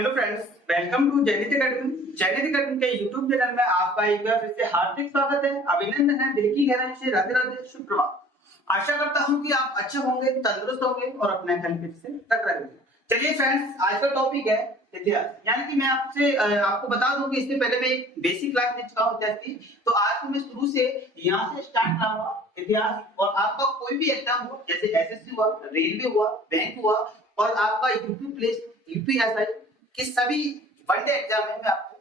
Hello friends, welcome to Jainit Academy. Jainit Academy के YouTube channel में आपका एक बार फिर से हार्दिक स्वागत है। अभिनंदन है, दिल की गहराई से राधे राधे, शुभ प्रभात। आशा करता हूं कि आप अच्छे होंगे, तंदुरुस्त होंगे और अपने हेल्थ से टकराए होंगे। चलिए फ्रेंड्स, आज का टॉपिक है इतिहास। यानी कि मैं आपको बता दूं कि इससे पहले मैं एक बेसिक क्लास ले चुका हूं इतिहास की, तो आज मैं शुरू से यहां से स्टार्ट करूंगा इतिहास। और आपका कोई भी एग्जाम हो, जैसे एसएससी हुआ, रेलवे हुआ, बैंक हुआ और आपका यूपी पुलिस, यूपीएसआई कि सभी वनडे एग्जाम में मैं आपको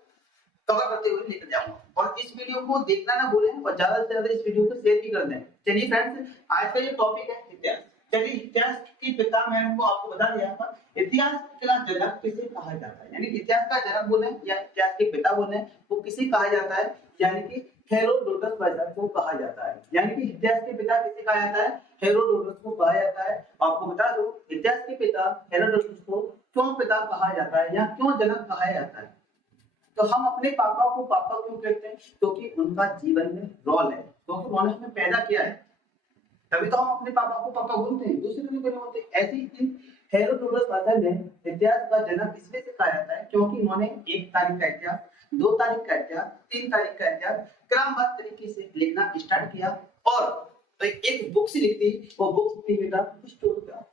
कवर करते हुए लेकर जाऊंगा। और इस वीडियो को देखना ना भूलें और ज्यादा से ज्यादा इस वीडियो को शेयर भी कर दें। चलिए फ्रेंड्स, आज का ये टॉपिक है इतिहास। चलिए, इतिहास के पिता मैंने आपको बता दिया था। इतिहास का जनक किसे कहा जाता है, यानी इतिहास का जनक बोले या इतिहास के पिता बोले, वो किसे कहा जाता है, यानी कि हेरोडोटस को कहा जाता है। यानी कि इतिहास के पिता किसे कहा जाता है, हेरोडोटस को कहा जाता है। आपको बता दो, इतिहास के पिता हेरोडोटस को क्यों पिता कहा जाता है या क्यों जनक कहा जाता है। तो हम अपने पापा को पापा क्यों कहते हैं, क्योंकि उनका जीवन में रोल है, क्योंकि उन्होंने हमें पैदा किया है, तभी तो हम अपने पापा को पापा बोलते हैं, दूसरे को नहीं बोलते। ऐसे ही हेरोडोटस ने इतिहास का जनक इसलिए से कहा जाता है क्योंकि उन्होंने 1 तारीख का इतिहास, 2 तारीख का इतिहास, 3 तारीख का इतिहास क्रमबद्ध तरीके से लिखना स्टार्ट किया और तो एक बुक से लिख दी। वो बुक थी बेटा हिस्टोरी का।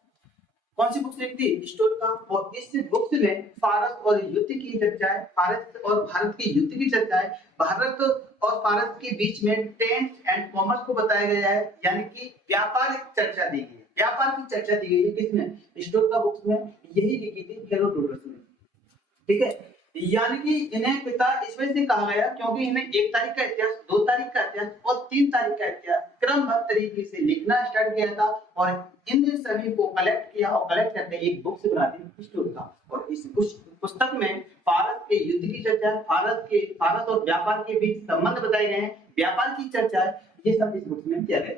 कौन सी बुक लिख दी, हिस्टोरी का। और इस बुक में फारस और युद्ध की चर्चा है, फारस और भारत की युद्ध की चर्चा है, भारत और फारस के बीच में ट्रेड एंड कॉमर्स को बताया गया है, यानी कि व्यापार की चर्चा दी गई है। व्यापार की चर्चा दी गई है किसमें, हिस्टोरी का बुक्स में, यही लिखी थी हेरोडोटस ने। ठीक है, यानी कि इन्हें पिता इसमें से कहा गया क्योंकि इन्हें 1 तारीख का इतिहास, 2 तारीख का इतिहास और 3 तारीख का इतिहास क्रमबद्ध तरीके से लिखना स्टार्ट किया था और इन सभी को कलेक्ट किया और कलेक्ट करके एक बुक से बना दी हिस्टोरी का। और इस पुस्तक में भारत के युद्ध की चर्चा, भारत और व्यापार के बीच संबंध बताए गए हैं, व्यापार की चर्चा है, ये सब इस बुक में किया गया है।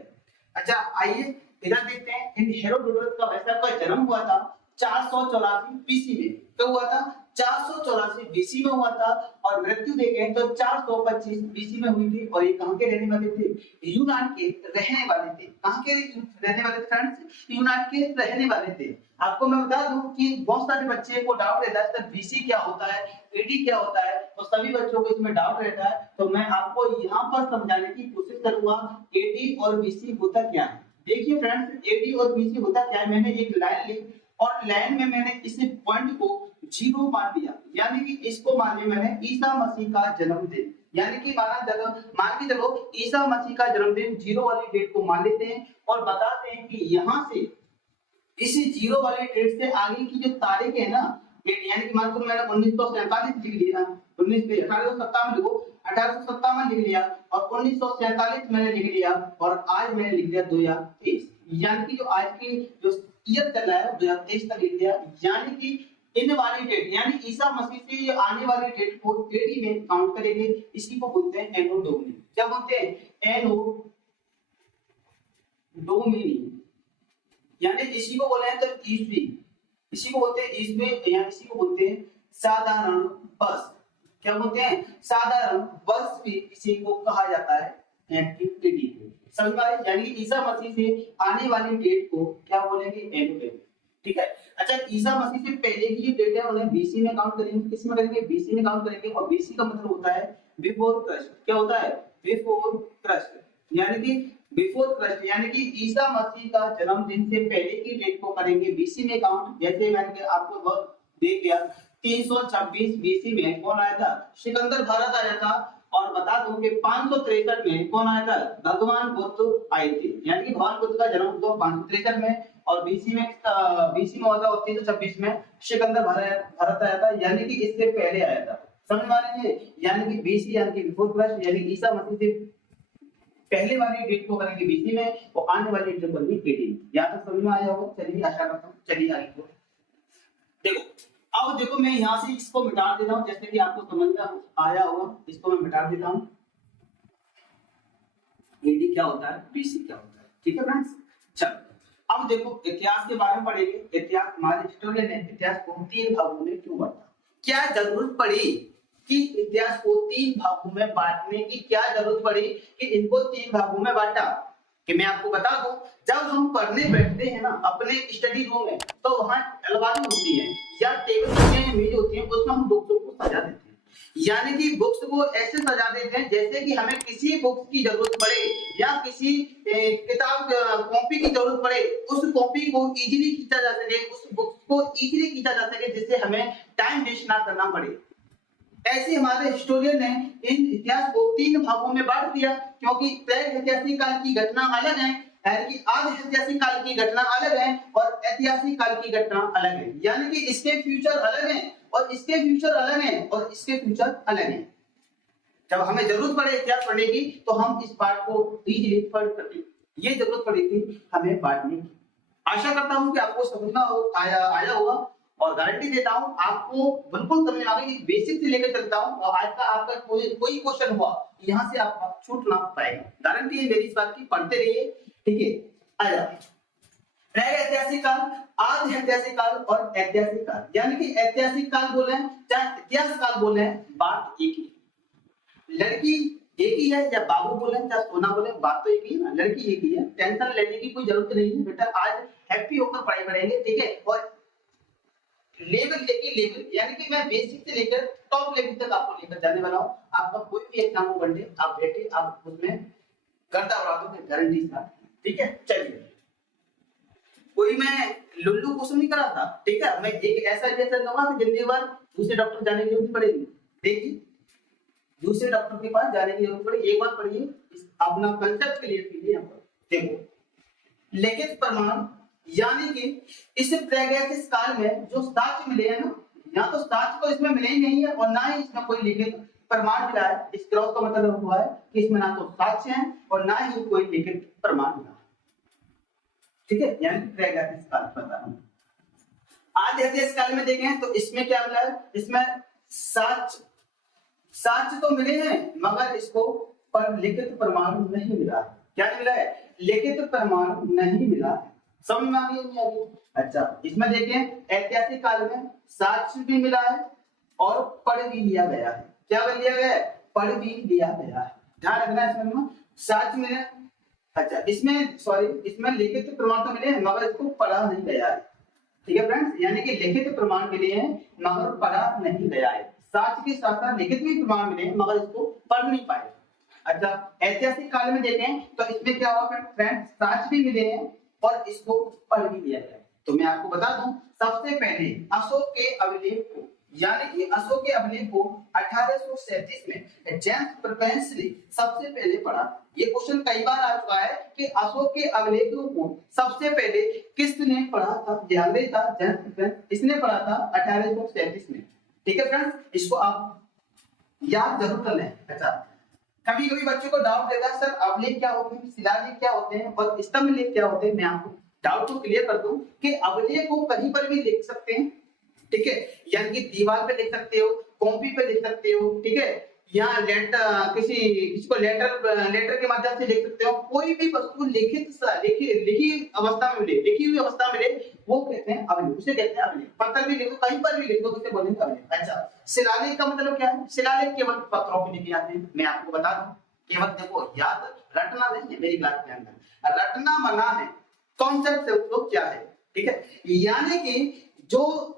अच्छा, आइए इधर देखते हैं। इन हेरोडोटस का वैसे का जन्म हुआ था 484 बीसी में। तो हुआ था 484 बीसी में हुआ था और मृत्यु देखें तो 425 बीसी में हुई थी। और ये कहां के रहने वाले थे, यूनान के रहने वाले थे। कहां के रहने वाले थे फ्रेंड्स, यूनान के रहने वाले थे। आपको मैं बता दूं कि बहुत सारे बच्चे को डाउट रहता है सर बीसी क्या होता है, एडी क्या होता है, तो सभी बच्चों को इसमें डाउट रहता है। तो मैं आपको यहां पर समझाने की कोशिश करूंगा एडी और बीसी होता क्या है। देखिए फ्रेंड्स, एडी और बीसी होता क्या है, मैंने एक लाइन ली और लाइन में मैंने इस पॉइंट को 0 मान लिया, यानी कि इसको मान लिया मैंने ईसा मसीह का जन्मदिन। यानी कि मान के चलो ईसा मसीह का जन्मदिन 0 वाली डेट को मान लेते हैं और बताते हैं कि यहां से इस 0 वाली डेट से आगे की जो तारीख है ना, यानी कि मान लो मैंने 1947 लिख लिया, 1857 लिखो, 1857 लिख लिया और 1947 मैंने लिख लिया और आज मैंने लिख दिया 2023। यानी कि जो आज की जो ईयर चल रहा है 2023 तक लिख दिया। यानी कि इन वाली डेट यानी ईसा मसीह से आने वाली डेट को एडी में काउंट करेंगे। इसी को बोलते हैं एनो डोमिनी। क्या बोलते हैं, एनो डोमिनी, यानी इसी को बोले हैं तो ईस्वी, इसी को बोलते हैं ईस्वी या इसी को बोलते हैं साधारण वर्ष। क्या बोलते हैं, साधारण वर्ष भी इसी को कहा जाता है एडी। समझ में आया, यानी ईसा मसीह से आने वाली डेट को क्या बोलेंगे, एनो। ठीक है। अच्छा, ईसा मसीह से पहले की जो डेट है उन्हें बीसी में काउंट करेंगे। किस में करेंगे, बीसी में काउंट करेंगे। और बीसी का मतलब होता है बिफोर क्राइस्ट। क्या होता है, बिफोर क्राइस्ट, यानी कि बिफोर क्राइस्ट, यानी कि ईसा मसीह का जन्मदिन से पहले की डेट को करेंगे बीसी में काउंट। जैसे मैंने आपको देख दिया 326 बीसी में कौन आया था, सिकंदर भारत आया था। और बता दूं कि 563 में कौन आया था, भगवान बुद्ध आए थे। यानी कि भगवान बुद्ध का जन्म हुआ 563 में और बीसी में हुआ था और 326 में सिकंदर भारत आया था, यानी कि इससे पहले आया था। समझ में आ रही है, यानी कि बीसी यानी कि बिफोर क्राइस्ट, यानी ईसा मसीह से पहले वाली डेट को करेंगे बीसी में और आने वाली डेट को करेंगे एडी में। यहां तक समझ में आया होगा। चलिए आशा करता हूं, चलिए आगे को देखो। अब देखो मैं यहां से इसको मिटा देता हूं, जैसे कि आपको समझ में आया होगा। इसको मैं मिटा देता हूं, एडी क्या होता है, बीसी क्या होता है। ठीक है फ्रेंड्स, चलो अब देखो इतिहास के बारे में पढ़ेंगे। इतिहास हमारे हिस्टोरियन ने इतिहास को 3 भागों में क्यों बांटा, क्या जरूरत पड़ी कि इतिहास को 3 भागों में बांटने की, क्या जरूरत पड़ी कि इनको 3 भागों में बांटा। कि मैं आपको बता दूं, जब हम पढ़ने बैठते हैं ना अपने स्टडी रूम में, तो वहां अलमारी होती है, या टेबल होते हैं, मेज होती है, उसमें हम बुक्स को सजा देते हैं। यानी कि बुक्स को ऐसे सजा देते हैं जैसे कि हमें किसी बुक्स की जरूरत पड़े या किसी किताब कॉपी की जरूरत पड़े, उस कॉपी को इजीली खींचा जा सके, उस बुक्स को इजीली खींचा जा सके जिससे हमें टाइम वेस्ट ना करना पड़े। ऐसे हमारे हिस्टोरियन ने इन इतिहास को 3 भागों में बांट दिया, क्योंकि ऐतिहासिक काल की घटना अलग है, यानी कि आधि ऐतिहासिक काल की घटना अलग है और ऐतिहासिक काल की घटना अलग है। यानी कि इसके फ्यूचर अलग है और इसके फ्यूचर अलग है और इसके फ्यूचर अलग है। जब हमें जरूरत पड़े इतिहास पढ़ने की तो हम इस पार्ट को इजीली पढ़ सकते। ये जरूरत पड़ी थी हमें पढ़ने की। आशा करता हूं कि आपको समझना आया होगा और गारंटी देता हूं आपको बिल्कुल समझ में आ गई। बेसिक से लेकर चलता हूं और आज का आपका कोई क्वेश्चन हुआ यहां से आप छूट ना पाएगा, गारंटी है मेरी इस बात की। पढ़ते रहिए, ठीक है। आया ऐतिहासिक काल, आधि ऐतिहासिक काल और ऐतिहासिक काल। यानी कि ऐतिहासिक काल बोले चाहे इतिहास काल बोले, बात एक ही, लड़की एक ही है, या बाबू बोले चाहे सोना बोले, बात तो एक ही है ना, लड़की एक ही है। टेंशन लेने की कोई जरूरत नहीं है बेटा, आज हैप्पी होकर पढ़ाई करेंगे, ठीक है। और लेवल लेवल यानी कि मैं बेसिक से लेकर टॉप लेवल तक आपको लेकर जाने वाला हूं। आपका कोई भी एग्जाम हो वनडे, आप बैठे आप उसमें गर्दा उड़ा दोगे, गारंटी से, ठीक है। चलिए, कोई मैं लुल्लू क्वेश्चन नहीं करा था, ठीक है। मैं एक ऐसा एग्जाम दूंगा कि जिंदगी भर दूसरे डॉक्टर जाने की जरूरत पड़ेगी। देखिए, दूसरे डॉक्टर के पास जाने की जरूरत पड़ेगी, एक बार पढ़िए, अपना कंसेप्ट क्लियर कीजिए। यहाँ पर देखो, लिखित प्रमाण यानी कि इस प्रागैतिहासिक काल में जो साक्ष्य मिले हैं ना, यहाँ तो साक्ष्य तो इसमें मिले ही नहीं है और ना ही इसमें कोई लिखित प्रमाण मिला है। इस क्रॉस का मतलब हुआ है कि इसमें ना तो साक्ष्य है और ना ही कोई लिखित प्रमाण मिला, ठीक है। यानी प्रागैतिहासिक काल पता है। आधि ऐतिहासिक काल में देखें तो इसमें क्या मिला है, इसमें साक्ष्य तो मिले हैं मगर इसको पर लिखित प्रमाण नहीं मिला है। क्या नहीं मिला है? लिखित प्रमाण नहीं मिला है। समझ में आ गई नहीं आ गई? अच्छा, इसमें देखें ऐतिहासिक काल में साक्ष्य भी मिला है और पढ़ भी लिया गया है। क्या कर लिया गया है? पढ़ भी लिया गया है। ध्यान रखना है इसमें, साक्ष्य मिले। अच्छा, इसमें लिखित प्रमाण तो मिले हैं मगर इसको पढ़ा नहीं गया है, ठीक है फ्रेंड्स। यानी कि लिखित प्रमाण मिले हैं मगर पढ़ा नहीं गया है। साक्ष्य के साथ साथ लिखित भी प्रमाण मिले हैं मगर इसको पढ़ नहीं पाए। अच्छा, ऐतिहासिक काल में देखें तो इसमें क्या हुआ फ्रेंड्स, साक्ष्य भी मिले हैं और इसको पढ़ भी लिया गया। तो मैं आपको बता दूं, सबसे पहले अशोक के अभिलेख को, यानी कि अशोक के अभिलेख को 1837 में जेम्स प्रोपेंस ने सबसे पहले पढ़ा। ये क्वेश्चन कई बार आ चुका है कि अशोक के अभिलेखों को सबसे पहले किसने पढ़ा था? ध्यान देता जेम्स प्रोपेंस, इसने पढ़ा था 1837 में, ठीक है फ्रेंड्स। इसको आप याद जरूर कर लें। अच्छा, कभी कभी बच्चों को डाउट रहता है, सर अभिलेख क्या होते हैं, शिलालेख क्या होते हैं और स्तंभ लेख क्या होते हैं। मैं आपको डाउट को क्लियर कर दूं कि अभिलेख को कहीं पर भी लिख सकते हैं, ठीक है। यानी कि दीवार पे लिख सकते हो, कॉपी पे लिख सकते हो, ठीक है। यहाँ किसी को लेटर के माध्यम से लिख सकते हो। कोई भी वस्तु लिखी अवस्था में मिले, लिखी हुई अवस्था में मिले, वो कहते हैं अभिलेख, उसे कहते हैं अभिलेख। पत्र भी लिखो, कहीं पर भी लिखो, उसे बोलेंगे अभिलेख। अच्छा, शिलालेख का मतलब क्या है? शिलालेख केवल पत्रों पे लिखे जाते हैं। मैं आपको बता दूं, केवल देखो, याद रटना नहीं है, मेरी क्लास के अंदर रटना मना है, कॉन्सेप्ट से क्या है, ठीक है। यानी कि जो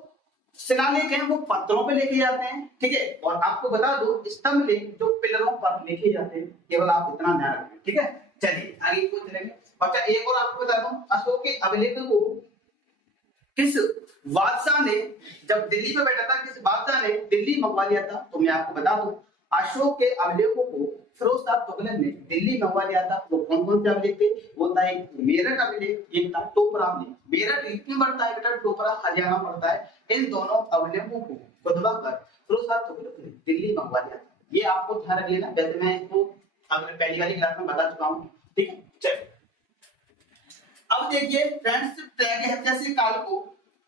शिलालेख हैं वो पत्रों पे लिखे जाते हैं, ठीक है। और आपको बता दो, स्तंभ लेख जो पिलरों पर लिखे जाते हैं। केवल आप इतना ध्यान रखें, ठीक है। चलिए आगे को चलेंगे। बच्चा, एक और आपको बता दूं, अशोक के अभिलेख को किस बादशाह ने, जब दिल्ली पे बैठा था, किस बादशाह ने दिल्ली मंगवा लिया था? तो मैं आपको बता दूं, अशोक के अभिलेखों को फिरोज शाह तुगलक ने दिल्ली मंगवा लिया था। वो कौन कौन से अभिलेख थे? वो था एक मेरठ अभिलेख, एक था टोपरा अभिलेख। मेरठ यूपी में पड़ता है बेटा, टोपरा हरियाणा पड़ता है। इन दोनों अभिलेखों को खुदवा कर फिरोज शाह तुगलक ने दिल्ली मंगवा लिया था। ये आपको ध्यान रख लेना, वैसे मैं इसको अगर पहली वाली क्लास में बता चुका हूँ, ठीक है। चलिए, अब देखिए फ्रेंड्स, ऐतिहासिक काल को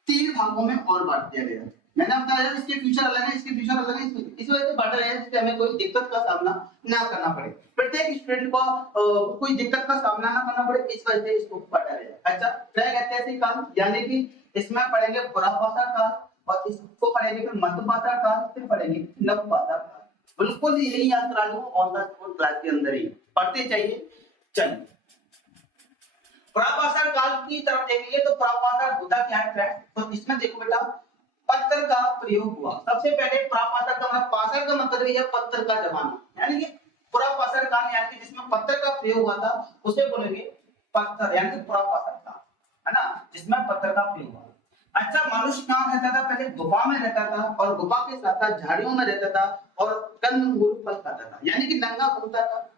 3 भागों में और बांट दिया गया। मैंने बताया इसके फ्यूचर अलग है, इसके फ्यूचर अलग है, इस वजह से बांटा है जिससे हमें कोई दिक्कत का सामना ना करना पड़े, प्रत्येक स्टूडेंट को कोई दिक्कत का सामना ना करना पड़े, इस वजह से इसको बांटा गया। अच्छा, ऐतिहासिक काल यानी कि इसमें पढ़ेंगे पुरापाषाण काल और इसको पढ़ेंगे फिर मध्यपाषाण काल, फिर पढ़ेंगे नवपाषाण काल। बिल्कुल यही याद करा लो ऑन द स्पॉट क्लास के अंदर ही पढ़ते चाहिए। चलिए, पुरापाषाण काल की तरफ देखेंगे तो पुरापाषाण होता क्या है फ्रेंड्स? तो इसमें देखो बेटा, पत्थर का प्रयोग हुआ। सबसे पहले पुरापाषाण का मतलब पाषाण का मतलब है पत्थर का जमाना, यानी कि पुरापाषाण काल यानी कि जिसमें पत्थर का प्रयोग हुआ था उसे बोलेंगे पत्थर यानी कि पुरापाषाण काल, है ना, जिसमें पत्थर का प्रयोग हुआ। अच्छा, मनुष्य कहाँ रहता था? पहले गुफा में रहता था और गुफा के साथ साथ झाड़ियों में रहता था और कंदमूल फल खाता था, यानी कि नंगा घूमता था।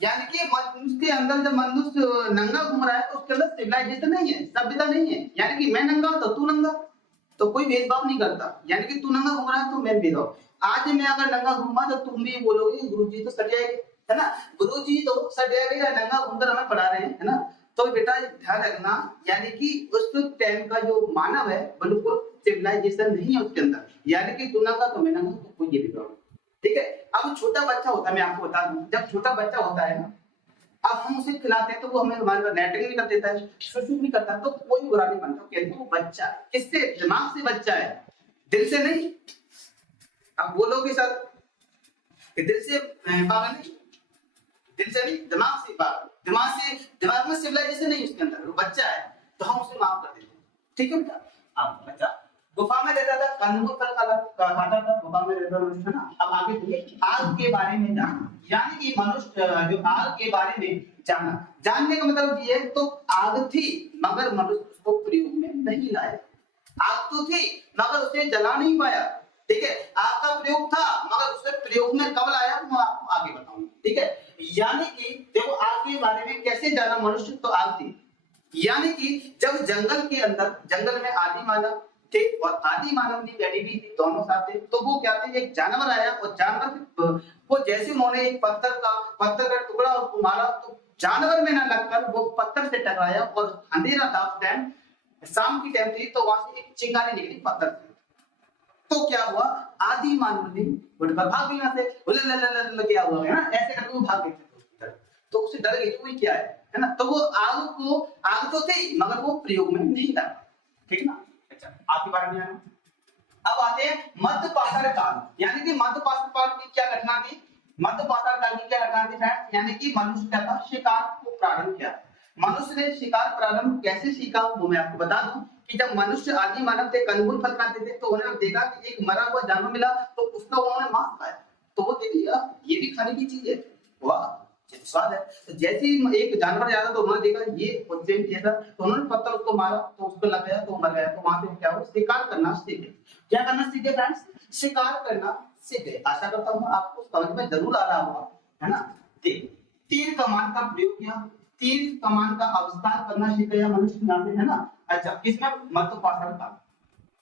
यानी कि मनुष्य के अंदर जब मनुष्य नंगा घूम रहा है तो उसके अंदर सिविलाइजेशन नहीं है, सभ्यता नहीं है। यानी कि मैं नंगा तो तू नंगा, तो कोई भेदभाव नहीं करता। यानी कि तू नंगा घूम रहा है तो मैं भेदभाव। आज मैं अगर नंगा घूमा तो तुम भी बोलोगे गुरुजी तो सट जाएंगे, है ना, गुरुजी तो सट जाएंगे या नंगा घूमकर हमें पढ़ा रहे हैं, है ना। तो बेटा ध्यान रखना, यानी कि उस टाइम का जो मानव है बिल्कुल सिविलाइजेशन नहीं है उसके अंदर। यानी कि तू नंगा तो मैं नंगा, तो कोई ये भेदभाव नहीं। ठीक है। अब छोटा बच्चा होता है, मैं आपको बता दूं, जब छोटा बच्चा होता है ना, अब हम उसे खिलाते हैं तो वो हमें हमारे पास लैट्रिन भी कर देता है, सुसु भी करता है, तो कोई बुरा नहीं मानता, क्योंकि वो बच्चा है। किससे? दिमाग से बच्चा है, दिल से नहीं। अब बोलोगे सर कि दिल से पागल नहीं, दिल से नहीं, दिमाग से पागल, दिमाग में सिविलाइजेशन नहीं उसके अंदर, वो बच्चा है, तो हम उसे माफ कर देते हैं। ठीक है बेटा। अब बच्चा गुफा में रहता था, कंदमूल फल खाता था, गुफा में रहता था ना। अब आगे देखिए, आग के बारे में जाना, यानी कि मनुष्य जो आग के बारे में जाना, जानने का मतलब ये है, तो आग थी मगर मनुष्य उसको प्रयोग में नहीं लाया। आग तो थी मगर उसे जला नहीं पाया। ठीक है, आग का प्रयोग था मगर उसे प्रयोग में कब लाया मैं आपको आगे बताऊंगा। ठीक है, यानी कि देखो आग के बारे में कैसे जाना मनुष्य, तो आग थी। यानी कि जब जंगल के अंदर, जंगल में आदि मानव थे और आदि मानव की जड़ी भी थी, दोनों साथ थे, तो वो क्या थे, एक जानवर आया और जानवर वो जैसे उन्होंने एक पत्थर का टुकड़ा उसको मारा, तो जानवर में ना लगकर वो पत्थर से टकराया और अंधेरा था उस टाइम, शाम की टाइम थी, तो वहां से एक चिंगारी निकली पत्थर से। तो क्या हुआ, आदि मानव ने उठकर भाग गया से, क्या हुआ है ना, ऐसे करके वो भाग गए थे। तो उसे डर गई कोई क्या है ना, तो वो आग तो थी मगर वो प्रयोग में नहीं था। ठीक है ना। अच्छा, आपके बारे में आना। अब आते हैं मध्य पाषाण काल, यानी कि मध्य पाषाण काल की क्या घटना थी, मध्य पाषाण काल की क्या घटना थी फ्रेंड्स, यानी कि मनुष्य क्या था, शिकार को प्रारंभ किया। मनुष्य ने शिकार प्रारंभ कैसे सीखा वो मैं आपको बता दूं कि जब मनुष्य आदि मानव थे, कंदमूल फल खाते थे, तो उन्होंने देखा कि एक मरा हुआ जानवर मिला, तो उसका उन्होंने मांस खाया, तो वो देख लिया ये भी खाने की चीज है, वाह ये तो स्वाद है। तो जैसे ही एक जानवर ज्यादा, तो उन्होंने देखा ये सेम जैसा, तो उन्होंने पत्थर उसको मारा, तो उसको लग गया, तो मर गया। तो वहां से क्या हुआ, शिकार करना सीखे। क्या करना सीखे फ्रेंड्स, शिकार करना सीखे। आशा करता हूँ आपको समझ में जरूर आ रहा होगा, है ना। तीर कमान का प्रयोग किया, तीर कमान का अविष्कार करना सीखा या मनुष्य यहाँ से, है ना। अच्छा, किसमें, मध्य पाषाण काल।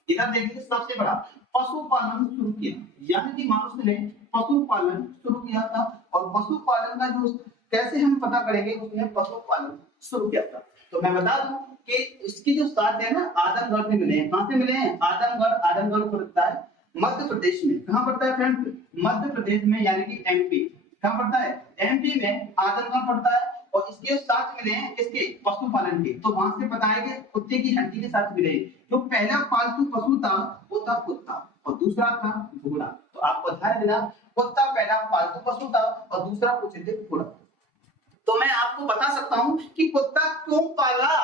इधर देखिए सबसे बड़ा पशुपालन शुरू किया, यानी कि मनुष्य ने पशुपालन शुरू किया था। और पशुपालन का जो कैसे हम पता करेंगे, उसने पशुपालन शुरू किया था। तो मैं बता दूं कि इसकी जो स्टार्ट है ना, आदमगढ़ से मिले हैं। कहां से मिले हैं, आदमगढ़ पड़ता है मध्य प्रदेश में। कहां पड़ता है फ्रेंड्स, मध्य प्रदेश में, यानी कि एमपी। कहां पड़ता है, एमपी में आदमगढ़ पड़ता है। और इसके साथ मिले हैं किसके, पशुपालन के। तो वहां से बताएंगे कुत्ते की हड्डी के साथ मिले। जो पहला पालतू पशु था वो था कुत्ता और दूसरा था घोड़ा। तो आपको ध्यान देना, कुत्ता पहला पालतू पशु था और दूसरा पूछे थे घोड़ा। तो मैं आपको बता सकता हूं कि कुत्ता क्यों पाला,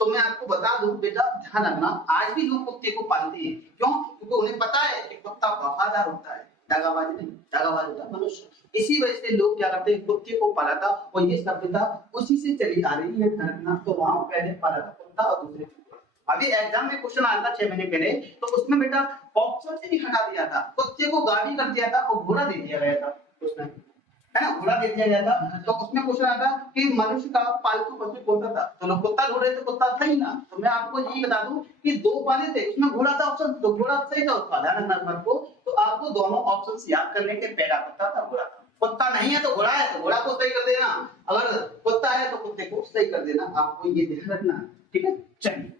तो मैं आपको बता दूं बेटा, ध्यान रखना, आज भी लोग कुत्ते को पालते हैं। क्यों, क्योंकि उन्हें पता है कि कुत्ता वफादार होता है, दगाबाज नहीं, दगाबाज होता है मनुष्य। इसी वजह से लोग क्या करते हैं, कुत्ते को पाला था। और ये सभ्यता उसी से चली आ रही है, ध्यान रखना। तो वहां पहले पाला था कुत्ता और दूसरे अभी एग्जाम में क्वेश्चन आया था 6 महीने पहले, तो उसमें बेटा ऑप्शन से भी हटा दिया था, कुत्ते को गाड़ी कर दिया था और घोड़ा दे दिया गया था उसमें, है ना, घोड़ा दे दिया गया था। तो उसमें क्वेश्चन आता कि मनुष्य का पालतू पशु कौन सा था, तो लोग कुत्ता ढूंढ रहे थे, कुत्ता था ही ना। तो मैं आपको यही बता दूं कि दो पाले थे, उसमें घोड़ा था ऑप्शन, तो घोड़ा सही था उसका, ध्यान रखना बात को। तो आपको दोनों ऑप्शन याद कर लेंगे, पहला कुत्ता था, घोड़ा था। कुत्ता नहीं है तो घोड़ा है, तो घोड़ा को सही कर देना, अगर कुत्ता है तो कुत्ते को सही कर देना, आपको ये ध्यान रखना। ठीक है, चलिए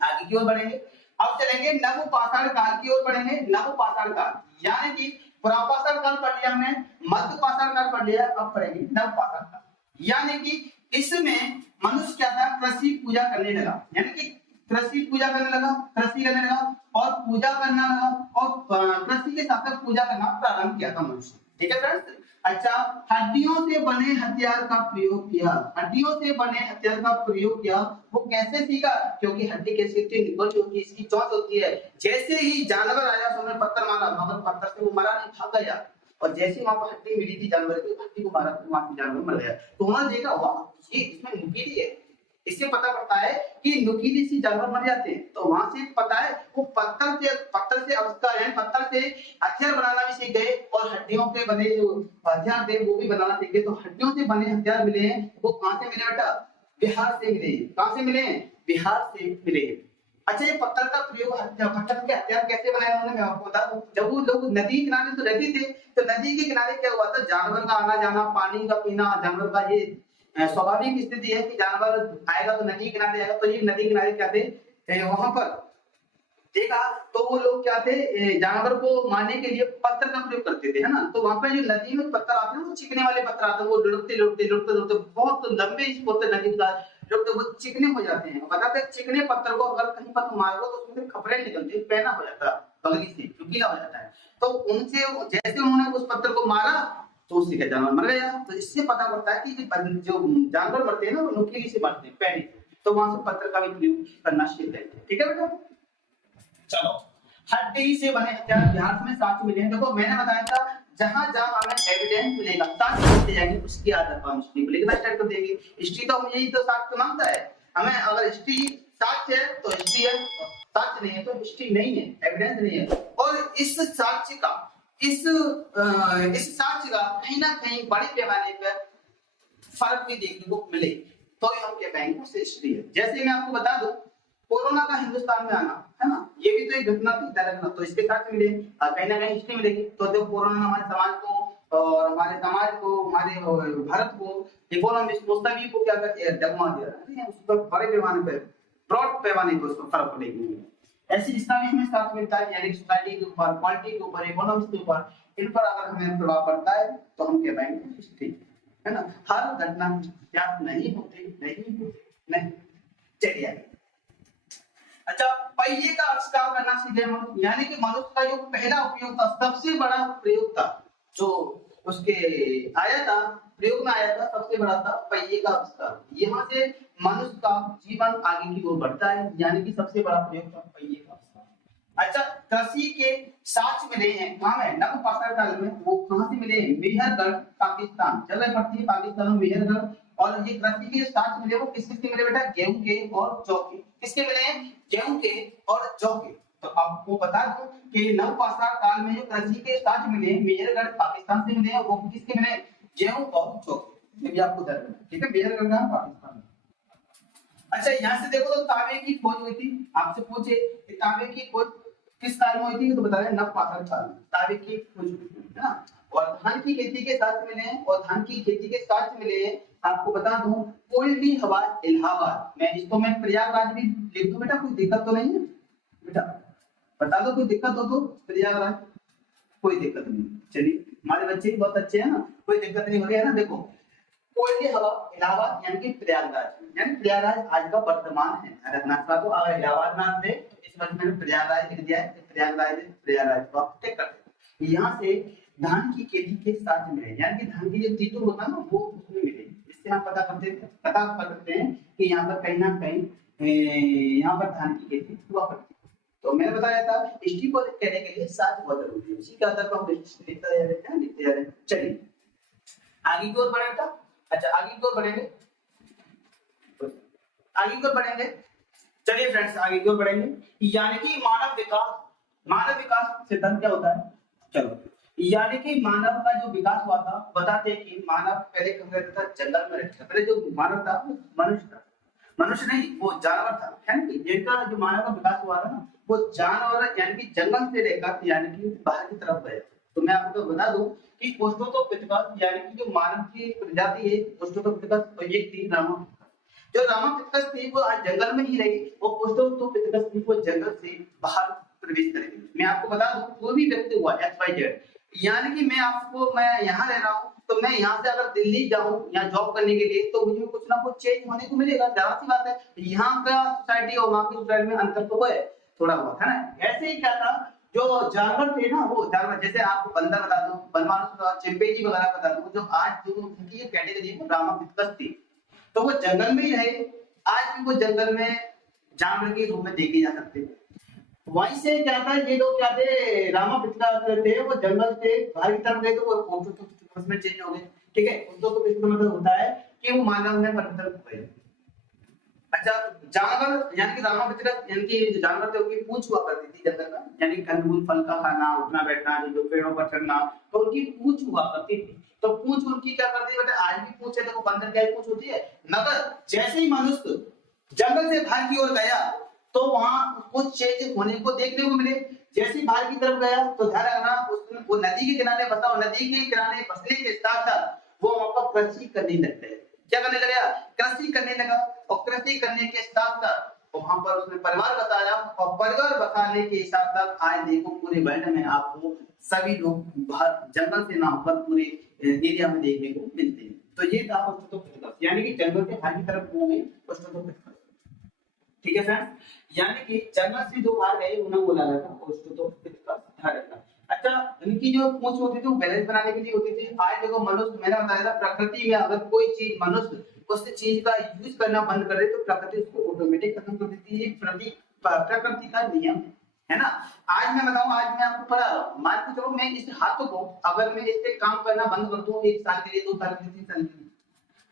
आगे की ओर बढ़ेंगे। अब चलेंगे नव पाषाण काल की ओर बढ़ेंगे। नव पाषाण काल यानी कि पुरापाषाण काल पढ़ लिया हमने, मध्य पाषाण काल पढ़ लिया, अब पढ़ेंगे नव पाषाण काल। यानी कि इसमें मनुष्य क्या था, कृषि पूजा करने लगा, यानी कि कृषि पूजा करने लगा, कृषि करने लगा और पूजा करना लगा, और कृषि के साथ साथ पूजा करना प्रारंभ किया था मनुष्य। ठीक है फ्रेंड्स। अच्छा, हड्डियों से बने हथियार का प्रयोग किया। हड्डियों से बने हथियार का प्रयोग किया, वो कैसे सीखा? क्योंकि हड्डी कैसी होती है, निकल होती है, इसकी चोंच होती है। जैसे ही जानवर आया तो उसने पत्थर मारा, मगर पत्थर से वो मरा नहीं, भाग गया। और जैसे वहां पर हड्डी मिली थी जानवर की, हड्डी को मारा तो वहां से जानवर मर गया। तो उन्होंने देखा वाह ये इसमें नुकीली है, इससे पता पड़ता है कि नुकीली से जानवर मर जाते हैं। तो वहां से पता है वो पत्थर से आविष्कार है, पत्थर से हथियार बनाना भी सीख गए, और हड्डियों के बने जो हथियार थे वो भी बनाना सीख गए। तो हड्डियों से बने हथियार मिले हैं, वो कहां से मिले बेटा? बिहार से मिले। कहां से मिले? बिहार से मिले। अच्छा, ये पत्थर का प्रयोग, पत्थर के हथियार कैसे बनाए उन्होंने, मैं आपको बता दूं। जब वो लोग नदी किनारे तो रहते थे, तो नदी के किनारे क्या हुआ था, जानवर का आना जाना, पानी का पीना, जानवर का ये स्वाभाविक स्थिति है कि जानवर आएगा तो नदी किनारे आएगा। तो ये नदी किनारे क्या थे, वहां पर देखा तो वो लोग क्या थे, जानवर को मारने के लिए पत्थर का प्रयोग करते थे, है ना। तो वहां पर जो नदी में पत्थर आते हैं, वो चिकने वाले पत्थर आते हैं, वो लुढ़कते लुढ़कते लुढ़कते लुढ़कते बहुत लंबे होते नदी का, लुढ़कते वो चिकने हो जाते हैं। बताते हैं चिकने पत्थर को अगर कहीं पर मारो तो उसमें खपरे निकलते, पैना हो जाता है, बगली से गीला हो जाता है। तो उनसे जैसे उन्होंने उस पत्थर को मारा तो उससे क्या जानवर मर गया। तो इससे पता पड़ता है कि जो जानवर मरते हैं ना, वो नुकीली से मरते हैं, पैने से। तो वहां से पत्थर का भी प्रयोग करना सीख गए। ठीक है बेटा, चलो। हड्डी से बने हथियार बिहार में साक्ष्य मिले हैं। देखो मैंने बताया था जहां जहां हमें एविडेंस मिलेगा, साक्ष्य मिलते जाएंगे, उसके आधार पर हम हिस्ट्री को लिखना स्टार्ट कर देंगे। हिस्ट्री तो हम यही तो साक्ष्य मांगता है हमें। अगर हिस्ट्री साक्ष्य है तो हिस्ट्री है, साक्ष्य नहीं है तो हिस्ट्री नहीं है, एविडेंस नहीं है। और इस साक्ष्य का इस साक्ष्य का कहीं ना कहीं बड़े पैमाने पर फर्क भी देखने को मिले तो हम कह पाएंगे उससे हिस्ट्री है। जैसे मैं आपको बता दूं, कोरोना का हिंदुस्तान में आना, है ना, ये भी तो एक घटना थी, घटना, तो इसके साथ मिले कहीं ना कहीं हिस्ट्री मिलेगी। तो जो कोरोना हमारे समाज को और हमारे समाज को, हमारे भारत को, इकोनॉमिक को, सभी को क्या करते डगमा दिया है, उस पर बड़े पैमाने पर, ब्रॉड पैमाने पर उसको फर्क पड़ेगी। ऐसी जितना भी हमें साथ मिलता है, यानी सोसाइटी के ऊपर, पॉलिटिक्स के ऊपर, इकोनॉमिक्स के ऊपर, इन पर अगर हमें प्रभाव पड़ता है तो हम कह पाएंगे हिस्ट्री, है ना। हर घटना याद नहीं होती नहीं। चलिए आगे। अच्छा, पहिए का आविष्कार करना सीखे हम, यानी कि मनुष्य का जो पहला उपयोग था, सबसे बड़ा प्रयोग था जो उसके आया था, प्रयोग में आया था, सबसे बड़ा था पहिए का आविष्कार। यहाँ से मनुष्य का जीवन आगे की ओर बढ़ता है, यानी कि सबसे बड़ा प्रयोग था पहिए का आविष्कार। अच्छा, कृषि के साक्ष्य मिले हैं कहाँ है, नवपाषाण काल में। वो कहाँ से मिले हैं? मेहरगढ़, पाकिस्तान। जगह पड़ती है पाकिस्तान में मेहरगढ़। और ये कृषि के साक्ष्य मिले, वो किसके मिले बेटा? गेहूं के और जौ के। किसके मिले हैं? गेहूं के और जौ के। तो आपको बता दूं कि नवपाषाण काल में जो कृषि के साक्ष्य मिले, मेहरगढ़ पाकिस्तान से मिले, वो किसके मिले? गेहूं और जौ के। ये भी आपको ध्यान रखना, ठीक है, मेहरगढ़ का पाकिस्तान में। अच्छा, यहाँ से देखो तो तांबे की खोज हुई थी। आपसे पूछे कि तांबे की खोज किस काल में हुई थी, तो बता रहे नवपाषाण काल में तांबे की खोज हुई थी, है ना। और धान की खेती के साथ मिले हैं, और धान की खेती के साथ मिले हैं। आपको बता दूं, कोयली हवा इलाहाबाद, मैं इसको मैं प्रयागराज भी लिख दूं बेटा, कोई दिक्कत तो नहीं है बेटा? बता दो कोई दिक्कत हो तो। प्रयागराज कोई दिक्कत नहीं। चलिए, हमारे बच्चे भी बहुत अच्छे हैं ना, कोई दिक्कत नहीं हो रही है ना। देखो, कोयली हवा इलाहाबाद यानी कि प्रयागराज, यानी प्रयागराज आज का वर्तमान है। रघुनाथ का तो अगर इलाहाबाद नाम थे तो इस वक्त मैंने प्रयागराज लिख दिया है। प्रयागराज को आप टिक करते हैं। यहाँ से धान की खेती के साथ मिले, यानी कि धान की जो तीतुर होता है ना, वो उसमें मिले। इससे हम पता कर सकते हैं कि यहाँ पर कहीं ना कहीं यहाँ पर धान की खेती हुआ करती है। तो मैंने बताया था हिस्ट्री को कहने के लिए साथ बहुत जरूरी है, उसी के आधार पर हम लिखते जा रहे हैं। चलिए आगे की ओर बढ़े था। अच्छा, आगे की ओर बढ़ेंगे। चलिए फ्रेंड्स, आगे की ओर बढ़ेंगे। यानी कि मानव विकास सिद्धांत क्या होता है? चलो, यानी कि मानव का जो विकास हुआ था, बताते हैं कि मानव पहले कहाँ रहता था? जंगल में रहता था। पहले जो मानव था वो मनुष्य था, मनुष्य नहीं, वो जानवर था, है ना। जिनका जो मानव का विकास हुआ था ना, वो जानवर यानी कि जंगल से लेकर यानी कि बाहर की तरफ गए। तो मैं आपको बता दूं कि ऑस्ट्रेलोपिथेकस यानी कि जो मानव की प्रजाति है ऑस्ट्रेलोपिथेकस, तो ये थी रामापिथेकस। जो रामापिथेकस थी वो आज जंगल में ही रही, वो ऑस्ट्रेलोपिथेकस थी वो जंगल से बाहर प्रवेश करेगी। मैं आपको बता दूं, कोई भी व्यक्ति हुआ XYZ, यानी कि मैं यहाँ रह रहा हूँ, तो मैं यहाँ से अगर दिल्ली जाऊँ यहाँ जॉब करने के लिए, तो मुझे कुछ ना कुछ चेंज होने को मिलेगा, जाहिर सी बात है। यहाँ का सोसाइटी और वहाँ की सोसाइटी में अंतर तो है, थोड़ा बहुत, है ना। ऐसे ही क्या था जो जानवर थे ना, वो जानवर जैसे आपको बंदर बता दूं, बनमानुस, चिंपैंजी वगैरह बता दूं, जो आज जो उनकी ये कैटेगरी है वो रामापिथकस थी, तो वो जंगल में ही रहे। आज भी वो जंगल में जानवर के रूप में देखे जा सकते हैं। वहीं से क्या था, ये लोग क्या थे, रामापिथकस थे, वो जंगल से बाहर की तरफ गए तो वो ऑक्टोपस में चेंज हो गए। ठीक है, उनको तो इसका मतलब होता है कि वो मानव में परिवर्तन हुए। अच्छा, जानवर यानी कि रामापिथकस, यानी कि जो जानवर थे उनकी पूंछ हुआ करती थी जंगल में, यानी कंदमूल फल का खाना, उठना बैठना, जो पेड़ों पर चढ़ना, तो उनकी पूंछ हुआ करती थी। तो पूंछ उनकी क्या करती है बेटा, आज भी पूंछ है, देखो बंदर क्या पूंछ होती है। मगर जैसे ही मनुष्य जंगल से बाहर की ओर गया तो वहां कुछ चेंज होने को देखने को मिले। जैसे ही बाहर की तरफ गया तो ध्यान रखना, उसमें वो नदी के किनारे बसा, नदी के किनारे बसने के साथ साथ वो वहां पर कृषि करने लगते हैं। क्या करने लगा, कृषि करने लगा, और कृषि करने के साथ साथ वहां पर उसने परिवार बसाया, और परिवार बसाने के साथ साथ आज देखो पूरे वर्ल्ड में आपको सभी लोग बाहर जंगल से ना होकर पूरे एरिया में देखने को मिलते हैं। तो ये था ऑस्ट्रेलोपिथेकस, यानी कि जंगल के बाहर की तरफ वो गए ऑस्ट्रेलोपिथेकस। ठीक है फ्रेंड्स, यानी कि जंगल से जो बाहर गए उन्हें बोला जाता है ऑस्ट्रेलोपिथेकस। ध्यान रखना। अच्छा, इनकी जो पूंछ होती थी वो बैलेंस बनाने के लिए होती थी। आज देखो मनुष्य, मैंने बताया था प्रकृति में अगर कोई चीज मनुष्य उस चीज का यूज करना बंद कर दे तो प्रकृति उसको ऑटोमेटिक खत्म कर देती है। प्रकृति का नियम है ना। आज मैं बताऊं, आज मैं आपको पढ़ा रहा हूं, मान के चलो मैं इस हाथ को अगर मैं इस पे काम करना बंद कर दूं 1 साल के लिए, 2 साल के लिए, 3 साल के लिए,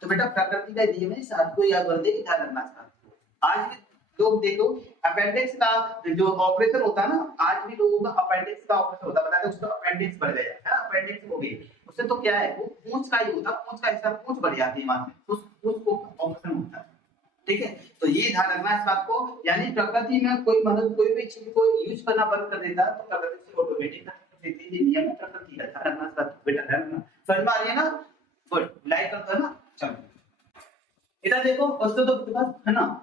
तो बेटा प्रकृति का नियम है, इस हाथ को याद कर दे, ध्यान रखना चाहता। आज भी लोग देखो अपेंडिक्स का जो ऑपरेशन होता है ना, आज भी लोगों का अपेंडिक्स का ऑपरेशन होता है, बताते उसका अपेंडिक्स बढ़ गया है, अपेंडिक्स हो गई। उससे तो क्या है, वो पूंछ का ही होता, पूंछ का हिस्सा पूंछ बढ़ जाती है, वहां से उस पूंछ को ऑपरेशन होता है। ठीक है, तो ये ध्यान रखना इस बात को, यानी प्रकृति में कोई मनुष्य कोई भी चीज को यूज करना बंद कर देता तो प्रकृति से ऑटोमेटिक ये नियम है प्रकृति का। ध्यान रखना इस बात को, बेटा ध्यान रखना। समझ में आ रही है ना? गुड, लाइक करता है ना। चलो इधर देखो, ऑस्ट्रेलोपिथेकस है ना,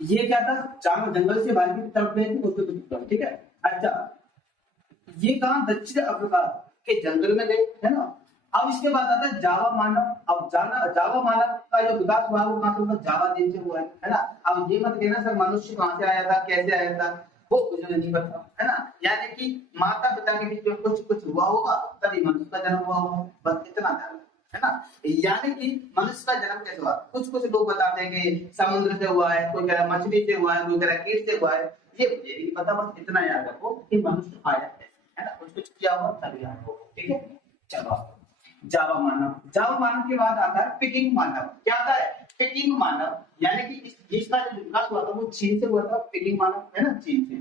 ये क्या था, चारों जंगल से बाहर की तरफ गए थे ऑस्ट्रेलोपिथेकस। ठीक है, अच्छा ये कहां, दक्षिण अफ्रीका के जंगल में गए, है ना। अब इसके बाद आता है जावा मानव। अब जावा मानव का जो विकास हुआ वो कहां से हुआ, जावा द्वीप से हुआ है ना। अब ये मत कहना सर मनुष्य कहां से आया था, कैसे आया था, वो मुझे नहीं पता, है ना। यानी कि माता पिता के बीच में कुछ कुछ हुआ होगा तभी मनुष्य का जन्म हुआ होगा, बस इतना ध्यान, है ना। यानी कि मनुष्य का जन्म कैसे हुआ, कुछ कुछ लोग बताते हैं कि समुद्र से हुआ है, कोई कह रहा है मछली से हुआ है, कोई कह रहा है कीट से हुआ है, ये मुझे नहीं पता, बस इतना याद रखो कि मनुष्य आया है ना, कुछ कुछ किया हुआ तभी आया होगा। ठीक है, चलो जावा मानव। जावा मानव के बाद आता है पिकिंग मानव। क्या आता है, पिकिंग मानव, यानी कि इसका जो विकास हुआ था वो चीन से हुआ था, पिकिंग मानव, है ना, चीन से।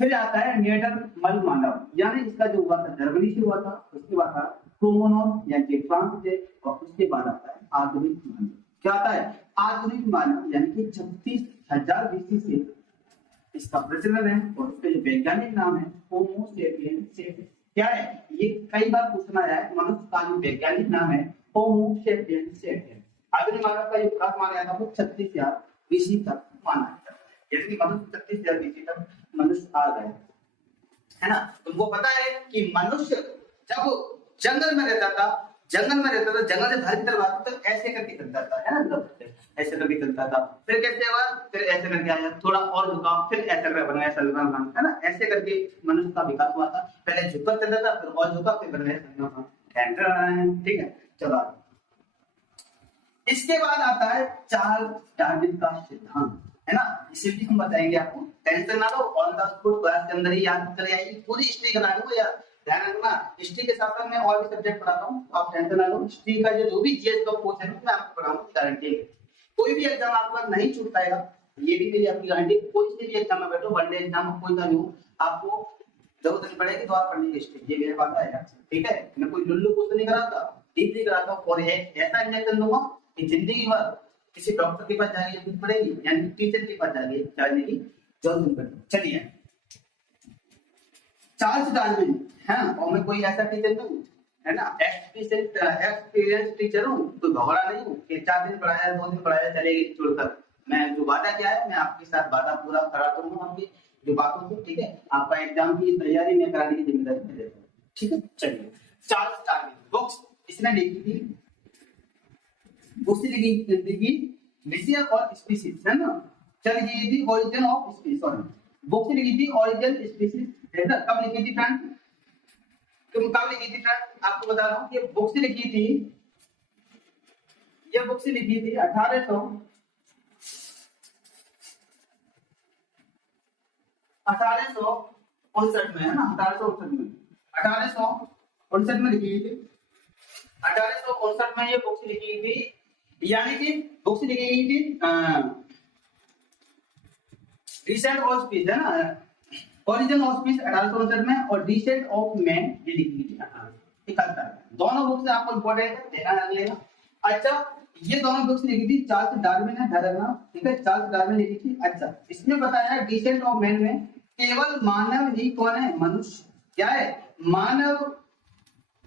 फिर आता है नेडरमल मानव, यानी इसका जो हुआ था जर्मनी से हुआ था। उसके बाद था क्रोमोनोन यानी कि फ्रांस से, और उसके बाद आता है आधुनिक मानव। क्या आता है, आधुनिक मानव, यानी कि 36,000 बीसी से इसका प्रचलन है, और उसके जो वैज्ञानिक नाम है होमो सेपियंस। क्या है, ये कई बार पूछना आया है, मनुष्य का जो वैज्ञानिक नाम है होमो सेपियंस। आधुनिक मानव का जो विकास माना जाता है वो 36,000 बीसी तक माना जाता है, यानी कि मनुष्य 36,000 बीसी तक मनुष्य आ गए, है ना। तुमको पता है कि मनुष्य जब जंगल में रहता था, जंगल से बाहर की तरफ आता तो ऐसे करके चलता था, है ना, ऐसे करके चलता था। फिर कैसे हुआ, फिर ऐसे करके आया, थोड़ा और झुका, फिर ऐसा करके बना, ऐसा बना, है ना। ऐसे करके मनुष्य का विकास हुआ था, पहले झुककर चलता था, फिर और झुका, फिर बना, ठीक है। चलो इसके बाद आता है चार्ल्स डार्विन का सिद्धांत, है ना। इसे भी हम बताएंगे आपको, टेंशन ना लो, ऑन द स्पॉट क्लास के अंदर ही याद कर आएगी, पूरी हिस्ट्री करा दूंगा यार, ध्यान रखना। हिस्ट्री के साथ साथ मैं और भी सब्जेक्ट पढ़ाता हूं, आप टेंशन ना लो। हिस्ट्री का जो भी जीएस का क्वेश्चन है मैं आपको पढ़ाऊंगा, गारंटी है। कोई भी एग्जाम आपका नहीं छूट पाएगा, ये भी मेरी आपकी गारंटी। कोई से भी एग्जाम में बैठो, वनडे एग्जाम कोई सा भी हो, आपको जरूरत नहीं पड़ेगी दोबारा पढ़ने की हिस्ट्री, ये मेरे पास आएगा। ठीक है, मैं कोई लुल्लू क्वेश्चन नहीं कराता, डीपली कराता हूं, और एक ऐसा इंजेक्शन दूंगा कि जिंदगी भर किसी डॉक्टर के पास जाने की जरूरत पड़ेगी, यानी टीचर के पास जाने की जरूरत नहीं पड़ेगी। चलिए, चार्ल्स डार्विन है, और मैं कोई ऐसा टीचर नहीं हूँ, है ना, एक्सपीरियंस टीचर हूँ, कोई भगोड़ा नहीं हूँ कि 4 दिन पढ़ाया 2 दिन पढ़ाया चलेगी छोड़कर। मैं जो वादा किया है मैं आपके साथ वादा पूरा करा दूंगा, आपकी जो बातों से। ठीक है, आपका एग्जाम की तैयारी में कराने की जिम्मेदारी मैं लेता हूँ। ठीक है, चलिए, चार्ल्स डार्विन बुक्स इसने लिखी थी, मिसिया और स्पीसीज, है ना। चलिए, ये थी origin of species, sorry book से लिखी थी ओरिजिन स्पीसीज है ना, कब लिखी थी फ्रेंड्स, कब लिखी थी फ्रेंड्स, आपको बता रहा हूँ कि बुक्स लिखी थी, ये बुक्स लिखी थी 1859 में, है ना, 1859 में लिखी थी, 1859 में ये बुक्स लिखी थी, यानी कि बुक्स लिखी गई थी डिसेंट ऑफ स्पीच, है ना, ओरिजिन ऑफ स्पीच 1859 में, और डिसेंट ऑफ मैन ये लिखी थी 1871। दोनों बुक्स आपको इंपॉर्टेंट है, ध्यान रख लेना। अच्छा, ये दोनों बुक्स लिखी थी चार्ल्स डार्विन ने, ध्यान रखना, ठीक है, चार्ल्स डार्विन लिखी थी। अच्छा, इसमें बताया डिसेंट ऑफ मैन में केवल मानव ही कौन है, मनुष्य, क्या है, मानव,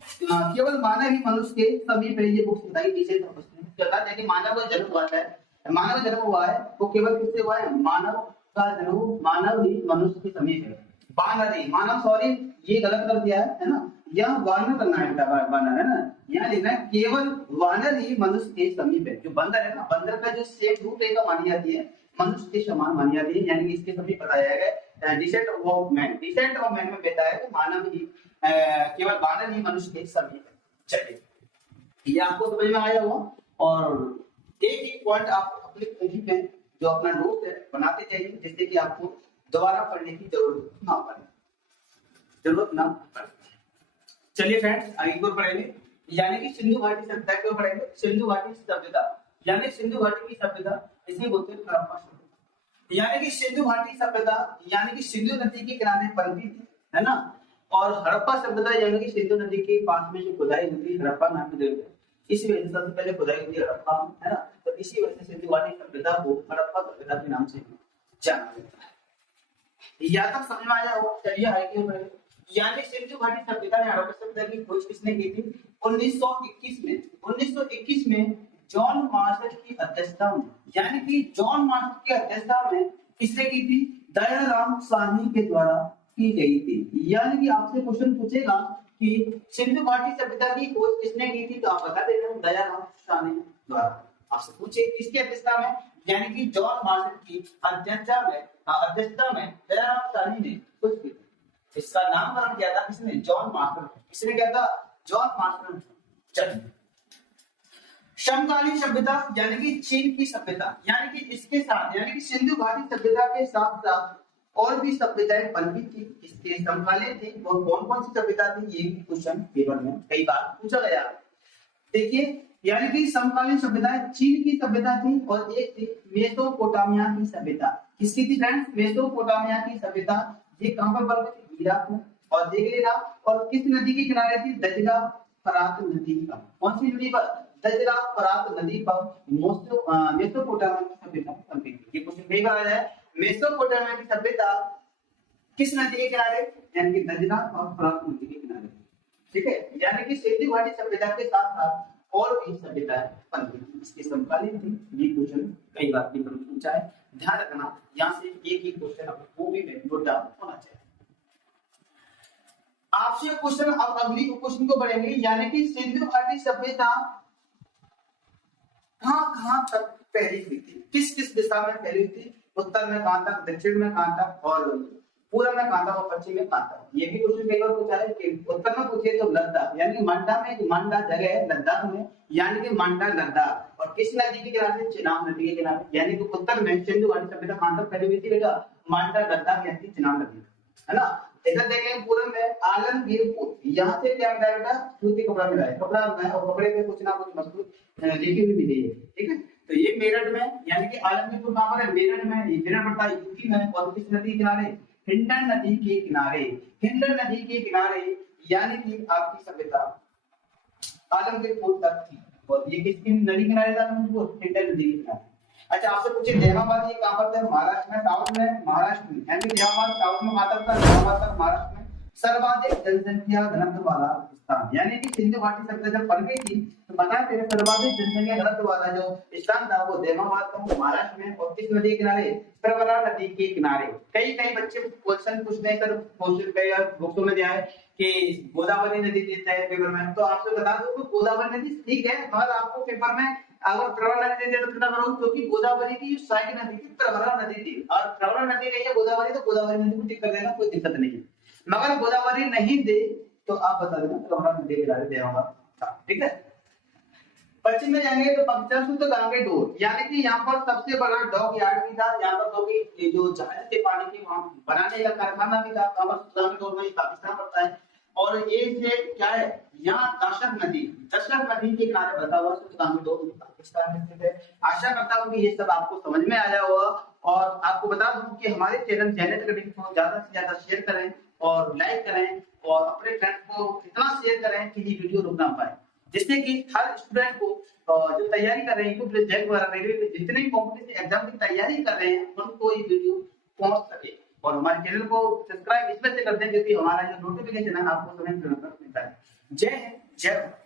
केवल मानव ही मनुष्य के समीप है, ये बुक्स बताई डिसेंट ऑफ मैन। कहता है कि मानव का जन्म हुआ है, मानव जन्म हुआ है, वो केवल किससे हुआ है, मानव का जन्म, मानव ही मनुष्य के समीप है, वानर ही, मानव, सॉरी ये गलत कर दिया है ना, यह वानर करना है बेटा, वानर है ना, यहाँ लिखना है केवल वानर ही मनुष्य के समीप है। जो बंदर है ना, बंदर का जो सेम रूप रेखा मानी जाती है, मनुष्य के समान मानी जाती है, यानी कि इसके समीप बताया गया descent of man, descent of man में बताया है मानव ही, केवल वानर ही मनुष्य के समीप है। चलिए, ये आपको समझ में आया होगा, और एक ही पॉइंट आप अपने लिख पे जो अपना नोट है बनाते जाइए, जिससे कि आपको दोबारा पढ़ने की जरूरत ना पड़े, चलिए फ्रेंड्स, आगे की ओर पढ़ेंगे, यानी कि सिंधु घाटी सभ्यता की ओर पढ़ेंगे। सिंधु घाटी सभ्यता यानी सिंधु घाटी की सभ्यता, इसे बोलते हैं हड़प्पा सभ्यता। यानी कि सिंधु घाटी सभ्यता यानी कि सिंधु नदी के किनारे पनपी थी, है ना, और हड़प्पा सभ्यता यानी कि सिंधु नदी के पास में जो खुदाई हुई हड़प्पा नाम की जगह, इसी वजह से सबसे पहले खुदाई हुई हड़प्पा, है ना, तो इसी वजह से सिंधु घाटी सभ्यता को हड़प्पा सभ्यता के नाम से जाना जाता है। या तक समझ में आया होगा। चलिए आगे बढ़ेंगे। यानी सिंधु घाटी सभ्यता या हड़प्पा सभ्यता की खोज किसने की थी, 1921 में जॉन मार्शल की अध्यक्षता में, यानी कि जॉन मार्शल की अध्यक्षता में किसने की थी, दयाराम साहनी के द्वारा की गई थी। यानी कि आपसे क्वेश्चन पूछेगा कि सिंधु घाटी सभ्यता की खोज किसने की थी, तो आप बता देना दयाराम साहनी द्वारा। आपसे पूछे किसकी अध्यक्षता में, यानी कि जॉन मार्शल की अध्यक्षता में दयाराम साहनी ने खोज की थी। इसका नामकरण किया था किसने, जॉन मार्शल। किसने किया था, जॉन मार्शल। चलिए, समकालीन सभ्यता यानी कि चीन की सभ्यता, यानी कि इसके साथ, यानी कि सिंधु घाटी सभ्यता के साथ साथ और भी सभ्यताएं पनपी थी, इसके समकालीन थी। वो कौन कौन सी सभ्यता थी, ये भी क्वेश्चन पेपर में कई बार पूछा गया। देखिए, यानी कि समकालीन सभ्यताएं चीन की सभ्यता थी, और एक थी मेसोपोटामिया की सभ्यता। किसकी थी फ्रेंड्स, मेसोपोटामिया की सभ्यता। ये कहां पर पड़ गई, इराक में, और देख लेना, और किस नदी के किनारे थी, दजला फरात नदी पर। कौन सी नदी पर, दजला फरात नदी पर मेसोपोटामिया की सभ्यता बनती थी। ये क्वेश्चन कई बार आया है, मेसोपोटामिया की सभ्यता किस नदी के किनारे, यानी कि दजला और फरात नदी के किनारे, ठीक है। यानी कि सिंधु घाटी सभ्यता के साथ साथ और भी सभ्यताएं बनती थी, इसके समकालीन थी। ये क्वेश्चन कई बार पेपर में पूछा है, ध्यान रखना, यहाँ से एक ही क्वेश्चन आपको भी नोट डाउन होना चाहिए। आपसे क्वेश्चन, अब अगली क्वेश्चन को बढ़ेंगे, यानी कि सिंधु घाटी सभ्यता कहां तक फैली हुई थी, किस किस दिशा में फैली हुई थी, उत्तर में कहां तक, दक्षिण में कहां तक, और पूर्व में कहां तक, और पश्चिम में कहां तक। ये भी क्वेश्चन कई बार पूछा है कि उत्तर में पूछे तो लद्दाख, यानी कि मंडा में, मंडा जगह है लद्दाख में, यानी कि मंडा लद्दाख, और किस नदी के किनारे, चिनाब नदी के किनारे। यानी कि उत्तर में सिंधु घाटी सभ्यता कहां तक फैली हुई थी बेटा, मंडा लद्दाख यानी कि चिनाब नदी, है ना। इधर देखेंगे पूर्व में आलमगीरपुर, यहाँ से क्या मिला बेटा, सूती कपड़ा मिला है, कपड़ा है, और कपड़े पे कुछ ना कुछ मजबूत लिखी हुई मिली है, ठीक है। तो ये मेरठ में, यानी कि आलमगीरपुर कहां पर है, मेरठ में, ये मेरठ पड़ता है यूपी में, और किस नदी के किनारे, हिंडन नदी के किनारे, हिंडन नदी के किनारे, यानी कि आपकी सभ्यता आलमगीरपुर तक थी। और ये किसकी नदी किनारे था, आलमगीरपुर, हिंडन नदी के किनारे। अच्छा, आपसे पूछे देवाबाद ये कहां पर था, महाराष्ट्र में, साउथ में, महाराष्ट्र में, यानी कि देवाबाद साउथ में कहां तक था, देवाबाद तक महाराष्ट्र में। सर्वाधिक जनसंख्या घनत्व वाला स्थान, यानी कि सिंधु घाटी सभ्यता जब पड़ गई थी तो बताते हैं सर्वाधिक जनसंख्या घनत्व वाला जो स्थान था वो देवाबाद था, महाराष्ट्र में, और किस नदी के किनारे, प्रवरा नदी के किनारे। कई कई बच्चे क्वेश्चन पूछते हैं सर, क्वेश्चन कई बुक्सों में दिया है कि गोदावरी नदी देता है पेपर में, तो आपसे बता दूं कि गोदावरी नदी ठीक है, मगर आपको पेपर में अगर प्रवरा नदी दे तो कितना करो, क्योंकि गोदावरी की जो साइड नदी थी प्रवरा नदी थी, और प्रवरा नदी नहीं है गोदावरी, तो गोदावरी नदी को टिक कर देना, कोई दिक्कत नहीं है। मगर गोदावरी नहीं दे तो आप बता देना, तो हमारा नदी किनारे दे होगा, ठीक है। पश्चिम में जाएंगे तो पंचरसुत गांगे डोर, यानी कि यहाँ पर सबसे बड़ा डॉक यार्ड भी था, यहाँ पर तो ये जो जहाज के पानी के वहां बनाने का कारखाना भी था, पंचरसुत गांगे डोर में पाकिस्तान पड़ता है। और ये से क्या है, यहाँ दशरथ नदी के किनारे बसा हुआ गांगे डोर पाकिस्तान में स्थित है। आशा करता हूँ कि ये सब आपको समझ में आया होगा। और आपको बता दूं कि हमारे चैनल जैनेट एकेडमी को ज्यादा से ज्यादा शेयर करें और लाइक करें और अपने फ्रेंड्स को इतना शेयर करें कि ये वीडियो रुक ना पाए, जिससे कि हर स्टूडेंट को जो तैयारी कर रहे हैं यूपी जैक वगैरह रेलवे जितने भी कॉम्पिटिटिव एग्जाम की तैयारी कर रहे हैं उनको ये वीडियो पहुंच सके। और हमारे चैनल को सब्सक्राइब इसमें से कर दें क्योंकि हमारा जो नोटिफिकेशन है आपको समय पर मिलता है। जय हिंद, जय भारत।